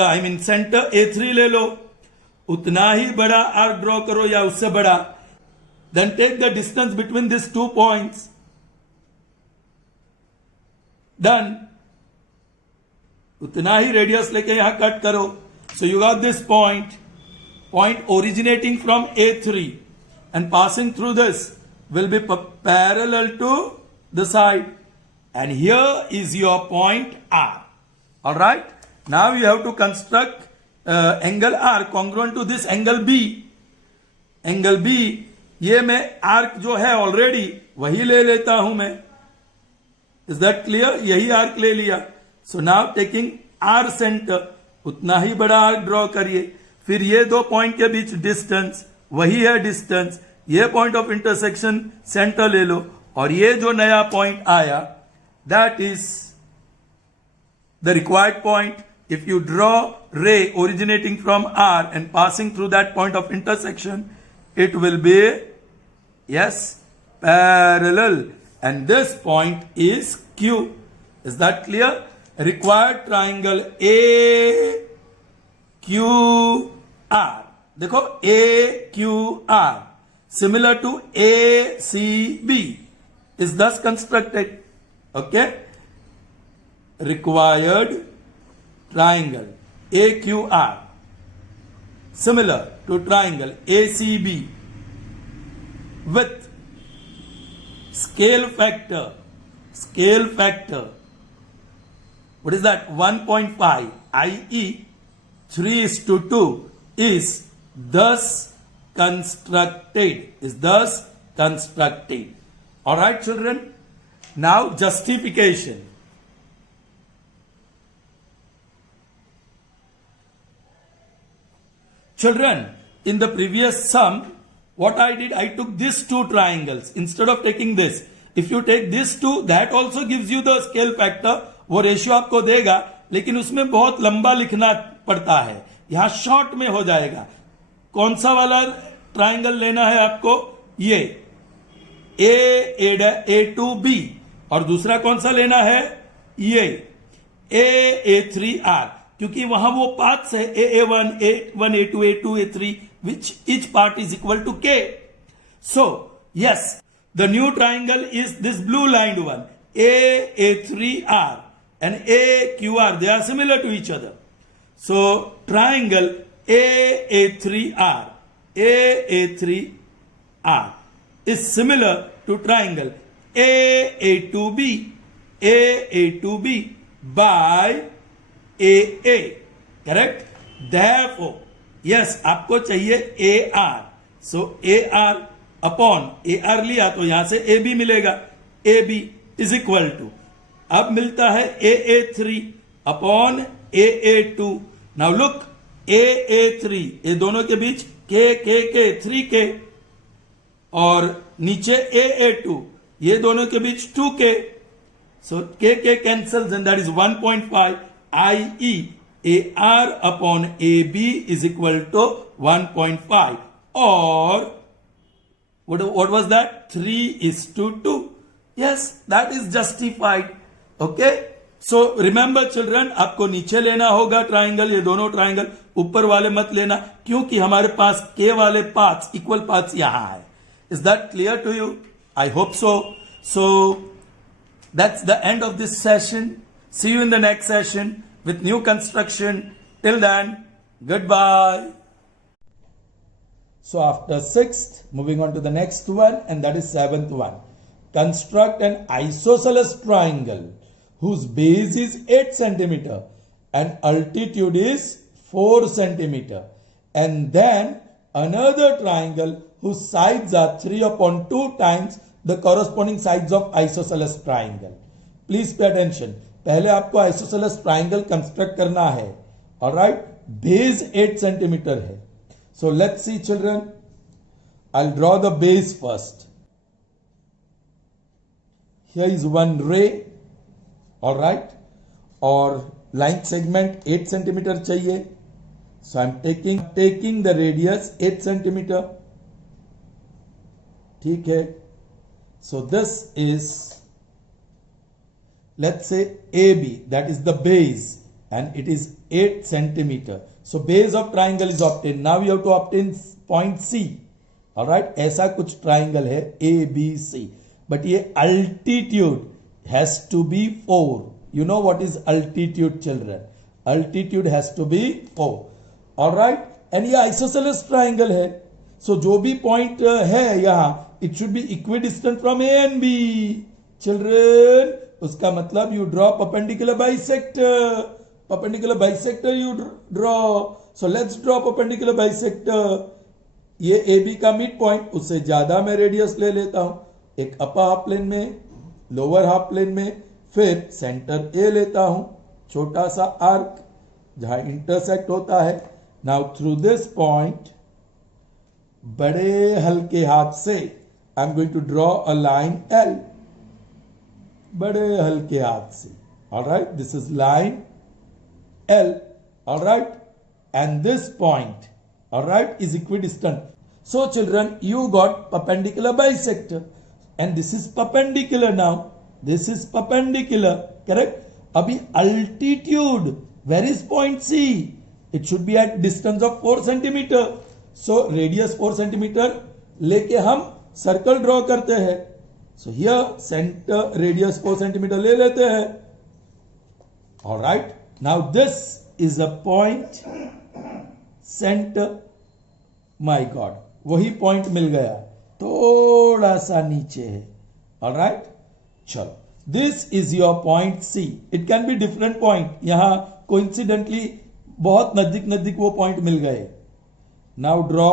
सेंटर A3 ले लो, उतना ही बड़ा आर्क ड्रॉ करो या उससे बड़ा. Then take the distance between this 2 points. Done. उतना ही रेडियस लेके यहां कट करो. So you got this point originating from A3 and passing through this will be parallel to the side. and here is your point R. All right. Now you have to construct angle R congruent to this angle B. Angle B, ये मैं arc जो है already वही ले लेता हूं मैं. Is that clear? यही आर्क ले लिया. So now taking R centre, उतना ही बड़ा आर्क ड्रॉ करिए. फिर ये दो पॉइंट के बीच डिस्टेंस वही है डिस्टेंस. ये पॉइंट ऑफ इंटरसेक्शन सेंटर ले लो और ये जो नया पॉइंट आया that is the required point. If you draw ray originating from R and passing through that point of intersection, it will be, yes, parallel. And this point is Q. Is that clear? Required triangle AQR. देखो AQR similar to ACB is thus constructed. Okay? Required triangle AQR similar to triangle ACB with scale factor, what is that? 1.5, i.e. 3:2 is thus constructed. All right, children. Now justification. Children, in the previous sum, what I did, I took these two triangles instead of taking this. If you take these two, that also gives you the scale factor. वो ratio आपको देगा, लेकिन उसमें बहुत लंबा लिखना पड़ता है. यहां शॉर्ट में हो जाएगा. कौन सा वाला ट्राइंगल लेना है आपको? ये A2B और दूसरा कौन सा लेना है? ये A3R. क्योंकि वहां वो पार्ट्स है A1, A1, A2, A2, A3, which each part is equal to K. So, yes, the new triangle is this blue lined one, A3R and AQR. They are similar to each other. So, triangle AA3R is similar to triangle AA2B by AA. Correct? Therefore, yes, आपको चाहिए AR. So AR upon AR लिया तो यहां से AB मिलेगा. AB is equal to, अब मिलता है AA3 upon AA2. Now look, AA3, ये दोनों के बीच K 3K और नीचे AA2, ये दोनों के बीच 2K. So K cancels and that is 1.5. i.e. AR upon AB is equal to 1.5, or what was that? 3:2. Yes, that is justified. Okay? So remember children, आपको नीचे लेना होगा ट्राइंगल, ये दोनों ट्राइंगल. ऊपर वाले मत लेना क्योंकि हमारे पास K वाले पार्ट्स, इक्वल पार्ट्स यहां है. Is that clear to you? I hope so. So that's the end of this session. See you in the next session with new construction. Till then, goodbye. So after 6th, moving on to the next one, and that is 7th one. Construct an isosceles triangle whose base is 8 centimeter and altitude is 4 centimeter. And then another triangle whose sides are 3/2 times the corresponding sides of isosceles triangle. Please pay attention. पहले आपको isosceles triangle construct करना है. Alright, base 8 centimetre है. So let's see children, I will draw the base first. Here is one ray. Alright, और line segment 8 centimetre चाहिए. So I am taking the radius 8 centimetre. ठीक है. So this is, let's say AB, that is the base, and it is 8 centimeter. So base of triangle is obtained. Now you have to obtain point C. All right, ऐसा कुछ triangle है ABC, but ये altitude has to be 4. You know what is altitude, children? Altitude has to be 4. All right, and ये isosceles triangle है. So जो भी point है यहाँ, it should be equidistant from A and B. Children, उसका मतलब you draw perpendicular bisector, perpendicular bisector you draw. So let's draw perpendicular bisector. ये A B का मिड पॉइंट, उससे ज्यादा मैं रेडियस ले लेता हूं, एक अपर हाफ प्लेन में, लोअर हाफ प्लेन में, फिर सेंटर ए लेता हूं, छोटा सा आर्क जहां इंटरसेक्ट होता है। नाउ थ्रू दिस पॉइंट बड़े हल्के हाथ से I am going to draw a line L, बड़े हल्के हाथ से। Alright, this is line L, alright, and this point, alright, is equidistant. So children, you got perpendicular bisector and this is perpendicular now. This is perpendicular, correct? Abhi altitude, where is point C? It should be at distance of 4 centimeter. So radius 4 centimeter लेके हम circle draw करते हैं. So here center radius 4 centimeter ले लेते हैं. Alright, now this is a point centre, my god, वही point मिल गया, थोड़ा सा नीचे है। ऑलराइट, चलो, this is your point C. It can be different point, यहां कोइंसिडेंटली बहुत नजदीक नजदीक वो पॉइंट मिल गए। नाउ ड्रॉ,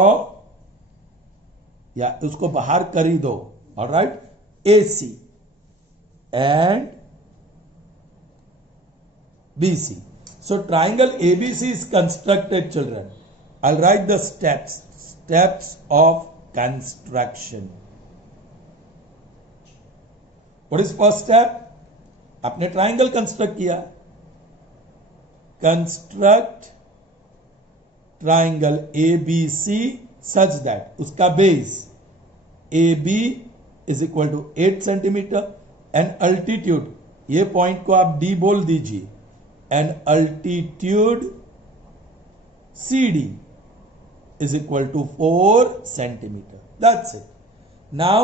या उसको बाहर कर ही दो। Alright, A C and B C. So triangle ABC is constructed, children. I'll write the steps of construction. What is first step? आपने triangle construct किया. Construct triangle ABC such that उसका base AB is equal to 8 centimeter and altitude, ये point को आप D बोल दीजिए, and altitude CD is equal to 4 centimeter. That's it. Now,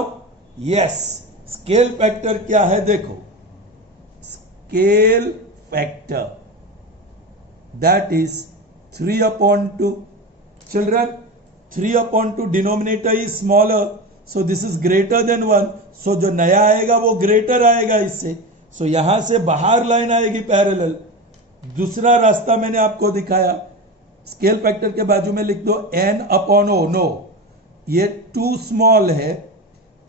yes, scale factor क्या है देखो, scale factor that is 3/2. Children, 3/2 denominator is smaller, so this is greater than 1. So जो नया आएगा वो greater आएगा इससे, so यहां से बाहर लाइन आएगी पैरेलल। दूसरा रास्ता मैंने आपको दिखाया, स्केल फैक्टर के बाजू में लिख दो n/o। नो, ये 2 स्मॉल है,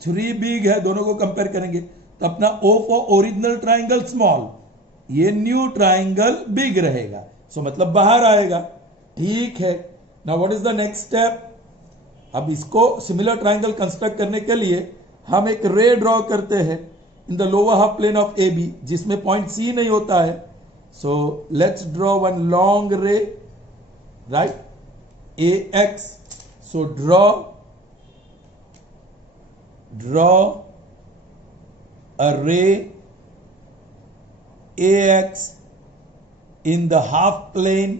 3 बिग है, दोनों को कंपेयर करेंगे तो अपना O for original triangle small, ये न्यू ट्राइंगल बिग रहेगा, सो मतलब बाहर आएगा। ठीक है, now what is the next step? अब इसको सिमिलर ट्राइंगल कंस्ट्रक्ट करने के लिए हम एक रे ड्रॉ करते हैं in the lower half plane of A B, जिसमें पॉइंट सी नहीं होता है। So let's draw one long ray, right? AX. So draw a ray AX in the half plane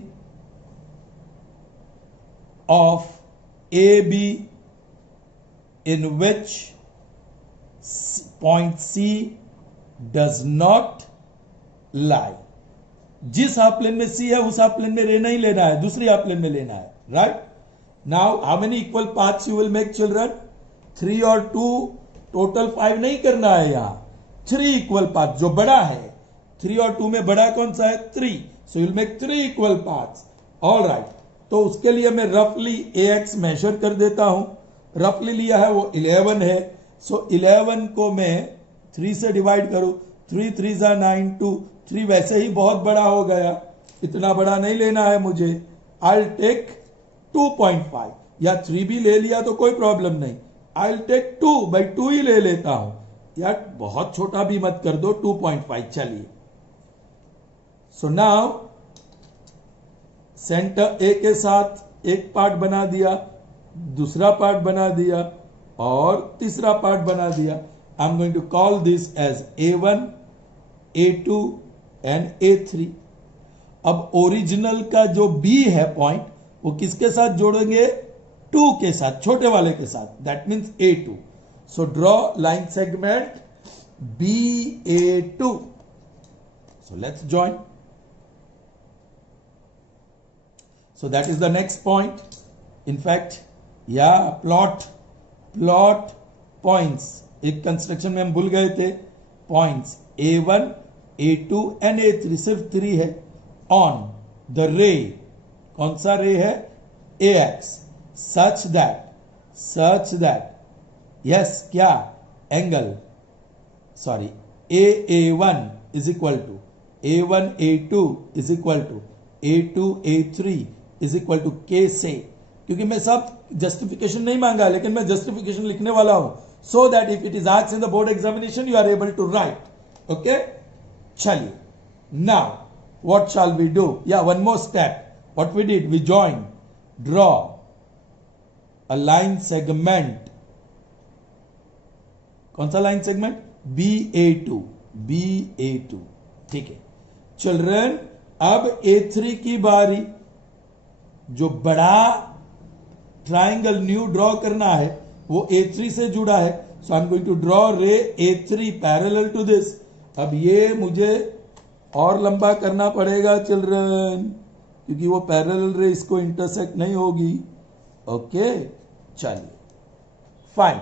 of AB in which point C does not lie. जिस half plane में सी है उस half plane में रे नहीं लेना है, दूसरी हाफ प्लेन में लेना है। Right, now how many equal paths you will make children? 3 और 2, टोटल 5 नहीं करना है, यहां 3 इक्वल पाथ, जो बड़ा है 3 और 2 में बड़ा कौन सा है? 3, so you will make 3 equal paths. All right, तो उसके लिए मैं रफली AX मेजर कर देता हूं, रफली लिया है वो 11 है, सो 11 को मैं 3 से डिवाइड करूं, 3 3 जा 9, 2 3 वैसे ही बहुत बड़ा हो गया, इतना बड़ा नहीं लेना है मुझे। I'll take 2.5, या 3 भी ले लिया तो कोई प्रॉब्लम नहीं, I'll take 2/2 ही ले लेता हूं, यार बहुत छोटा भी मत कर दो, 2.5 चलिए। सो नाउ सेंटर ए के साथ एक पार्ट बना दिया, दूसरा पार्ट बना दिया और तीसरा पार्ट बना दिया। I am going to call this as A1, A2 and A3। अब ओरिजिनल का जो B है पॉइंट, वो किसके साथ जोड़ेंगे? 2 के साथ, छोटे वाले के साथ, that means A2। So draw line segment BA2। So let's join. So that is the next point. In fact या प्लॉट पॉइंट्स, एक कंस्ट्रक्शन में हम भूल गए थे, points A1, A2 and A3, सिर्फ 3 है, ऑन द रे, कौन सा रे है, AX, सच दैट यस क्या, angle sorry AA1 is equal to A1 A2 is equal to A2 A3 is equal to K से, क्योंकि मैं सब जस्टिफिकेशन नहीं मांगा लेकिन मैं जस्टिफिकेशन लिखने वाला हूं, so that if it is asked in the board examination you are able to write. Okay, चलिए now what shall we do, या one more step, what we did, we join, draw a line segment, कौन सा line segment, BA2, ठीक है children. अब A3 की बारी, जो बड़ा ट्राइंगल न्यू ड्रॉ करना है वो A3 से जुड़ा है, so I am going to draw ray A3 parallel to this. अब ये मुझे और लंबा करना पड़ेगा चिल्ड्रन, क्योंकि वो पैरेलल रे इसको इंटरसेक्ट नहीं होगी. ओके चलिए फाइन.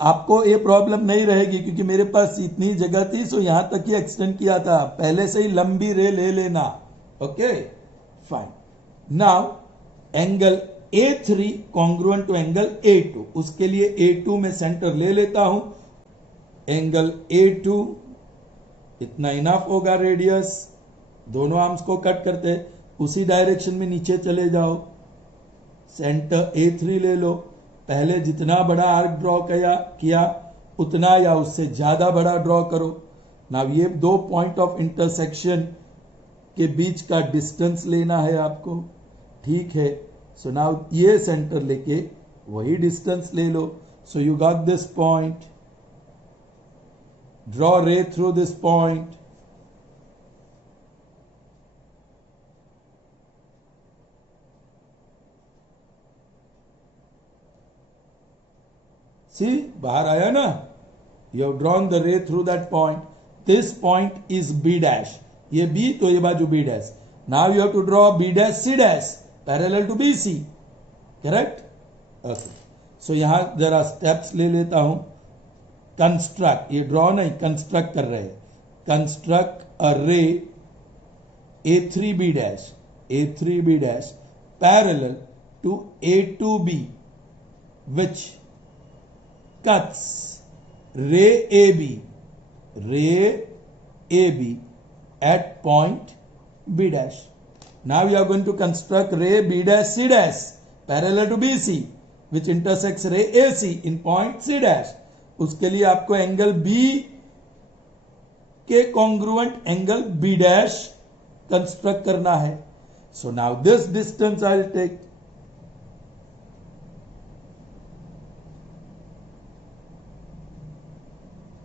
आपको ये प्रॉब्लम नहीं रहेगी क्योंकि मेरे पास इतनी जगह थी, सो यहां तक ही एक्सटेंड किया था, पहले से ही लंबी रे ले लेना. Okay fine. Now angle A3 congruent to angle A2, उसके लिए A2 में सेंटर ले लेता हूं. एंगल A2 इतना इनफ होगा, रेडियस, दोनों आर्म्स को कट करते उसी डायरेक्शन में नीचे चले जाओ, सेंटर A3 ले लो. पहले जितना बड़ा आर्क ड्रॉ किया उतना या उससे ज्यादा बड़ा ड्रॉ करो. नाउ ये दो पॉइंट ऑफ इंटरसेक्शन के बीच का डिस्टेंस लेना है आपको, ठीक है. सो नाउ ये सेंटर लेके वही डिस्टेंस ले लो. So you got this point, draw ray through this point. See, बाहर आया ना, you have drawn the ray through that point. This point is B dash. ये B तो ये बाजू B dash. Now you have to draw B dash C dash parallel to BC. Correct? Okay. So यहाँ जरा steps ले लेता हूं. Construct, ये draw नहीं, construct कर रहे हैं. Construct a ray A3B dash parallel to A2B, which cuts ray AB at point B dash. Now we are going to construct ray B dash C dash parallel to BC, which intersects ray AC in point C dash. उसके लिए आपको angle B के congruent angle B dash construct करना है. So now this distance I will take.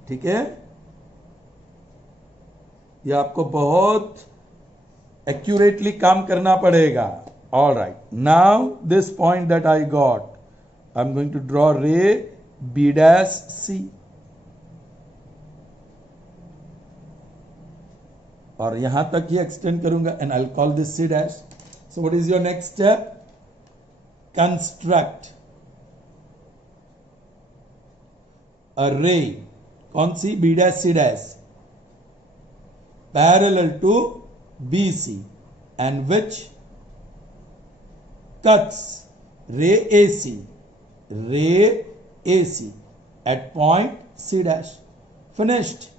ठीक है, ये आपको बहुत एक्यूरेटली काम करना पड़ेगा. All right, now this point that I got, I am going to draw ray B dash C, और यहां तक ही एक्सटेंड करूंगा and I will call this C dash. So what is your next step, construct a ray, कौन सी, B dash C dash parallel to BC and which cuts ray AC at point C dash. Finished.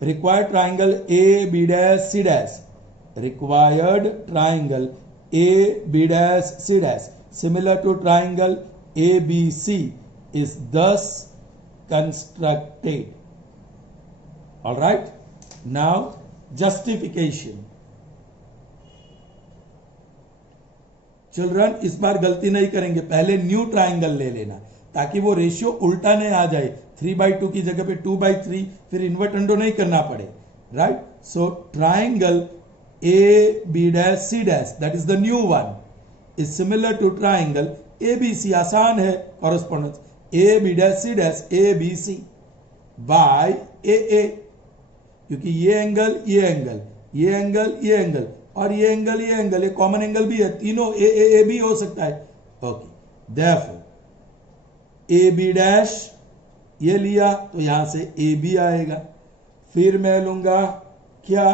Required triangle AB dash C dash, required triangle AB dash C dash similar to triangle ABC is thus constructed. All right, now justification. Children इस बार गलती नहीं करेंगे, पहले new triangle ले लेना ताकि वो ratio उल्टा नहीं आ जाए, 3/2 की जगह पे 2/3, फिर इन्वर्टेंडो नहीं करना पड़े. Right, so triangle AB dash C dash, that is the new one, is similar to triangle ABC. आसान है correspondence, AB dash C dash ABC by AA, क्योंकि ये एंगल और ये एंगल ये कॉमन एंगल भी है, तीनों ए भी हो सकता है. ओके, देयरफॉर AB डैश ये लिया तो यहां से ए बी आएगा, फिर मैं लूंगा क्या,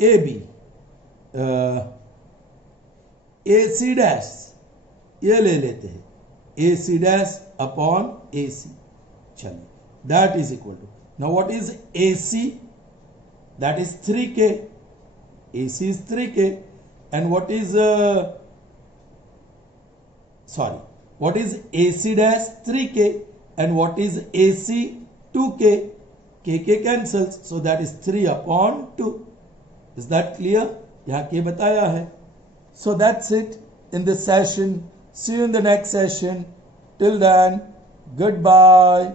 ए बी, ए सी डैश, ये ले लेते हैं, ए C dash upon A C, चलिए that is equal to, now what is A C, that is 3k, AC is 3k, and what is what is AC dash 3k, and what is AC 2k, k cancels, so that is 3 upon 2. Is that clear? यहाँ के बताया है. So that's it in this session. See you in the next session. Till then, goodbye.